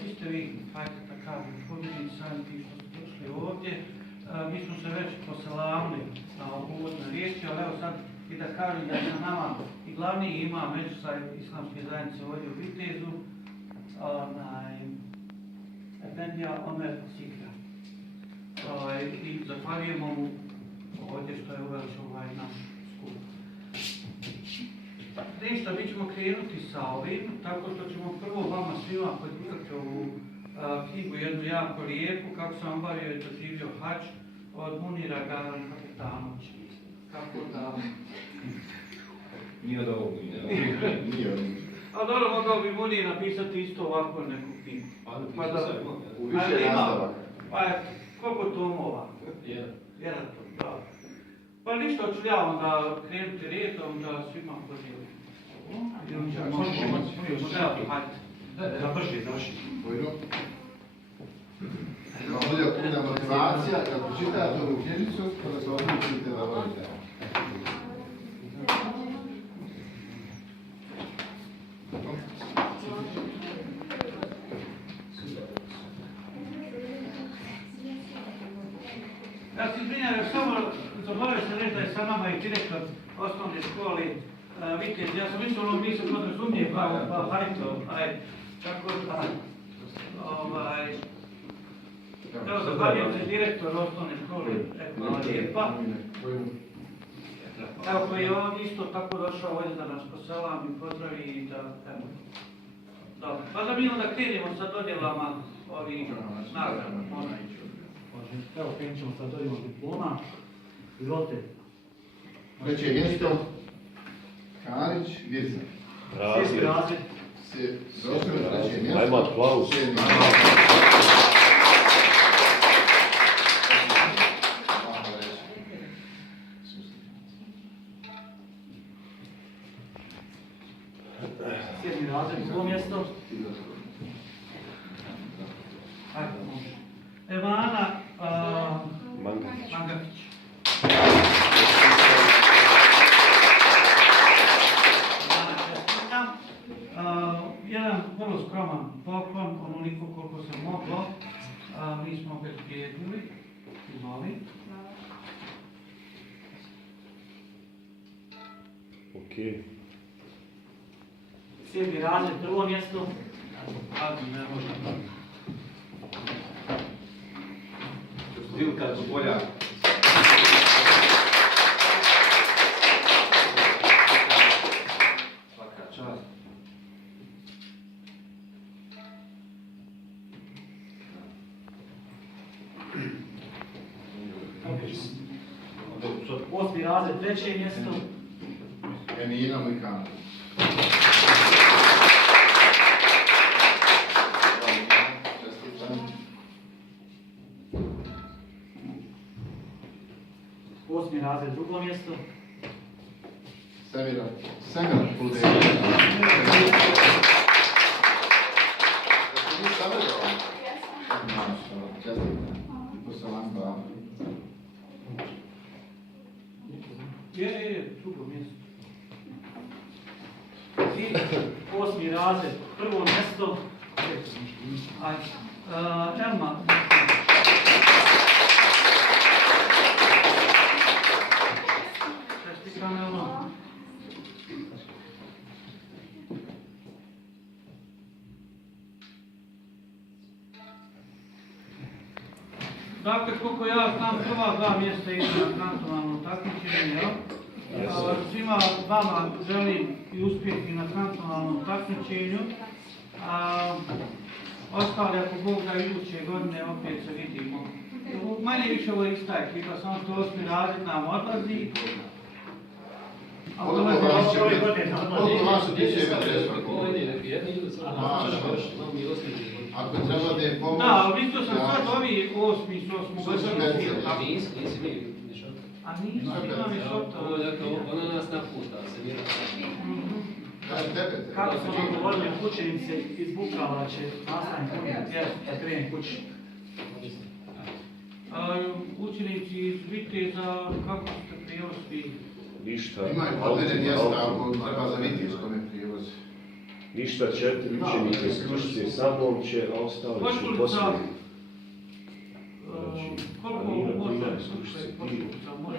svi ste vi, hajde da kažem, pobjednici sami ti što ste došli ovdje. Mi smo se već poselamili na uvodnoj riječi, ali evo sad i da kažem da je sa nama i glavni imam Međusajd islamske zajednice ovdje u Vitezu, Efendija Omer Sikra. I zahvaljujemo mu ovdje što je uveliš naš skup. Ništa, mi ćemo krenuti sa ovim, tako što ćemo prvo vama svima podijekati ovu knjigu, jednu jako lijepu, kako sam obavio i doživio hač od Munira Garan Kapetanovića. Kako da... Nije od ovog, nije. A dobro, mogao bi Munir napisati isto ovako neku knjigu. Pa da, u više nastavaka. Pa koliko tomova? Jedan tom, da. Pa ništa, ću ja onda krenuti redom da svima podijelim. Da brže završi. Ovdje je puna motivacija, kad čitate ovu knjižicu, kada se odlučite da volite. Ja se izvinjam, samo zaboravio sam reći da je sa nama i direktor osnovne škole Vitez. Ja sam mislio, nisam podrazumije, pa hajto, tako da, evo zahvaljujem se direktor osnovne škole, hvala lijepa. Evo koji je on isto tako došao ovdje da nas poselam i pozdravi i da, evo. Dobro, pa da mi onda krenemo sa dodjelama ovih nagrada. Evo, krenut ćemo sa dodjelom diploma. Izvolite. Treće mjesto, Karić, Mirza. Sjesti razred. Došli na treće mjesto. Ajmo aplauz. Sedmi razred, drugo mjesto. Ajde, može. Evana Mangafić. Mangafić. Čestitam. Jedan vrlo skroman poklon, onoliko koliko se moglo. Mi smo obezbijedili. Izvoli. Okej. Sedmi razred, prvo mjesto. Ajde, ne može. Dilka Polja. Svaka čast. Osmi razred, treće mjesto. Janina Mojkanović. Osmi razred, drugo mjesto. Semira Puldević. Je, drugo mjesto. I osmi razred, prvo mjesto. Ajde. Elma. Čestitam, Elma. Dakle, koliko ja znam, prva dva mjesta idu na kantonalno takmičenje, jel? Svima vama želim i uspjeh na kantonalnom takmičenju. Ostali, ako Bog da, iduće godine opet se vidimo. Manje više ovo je ista ekipa, samo što osmi razred nam odlazi. Koliko vas će biti ako treba da je pomoć... Da, ali isto sam sad ovi osmi su osmogodišnji. A nisu, imam i šota. Ona nas naputa, se mjera. Kako smo vam govorili, učenice iz Bukala će nastaviti puniti da krene kući. Učenici iz Viteza, kako ste prijevoz vi? Ništa. Ima i podvede mjesta ako treba za Vitez kome prijevoz. Ništa 4 učenike slušće sa mnom će, a ostali su Poštulica, posljedni. koliko može slušati, poštulica može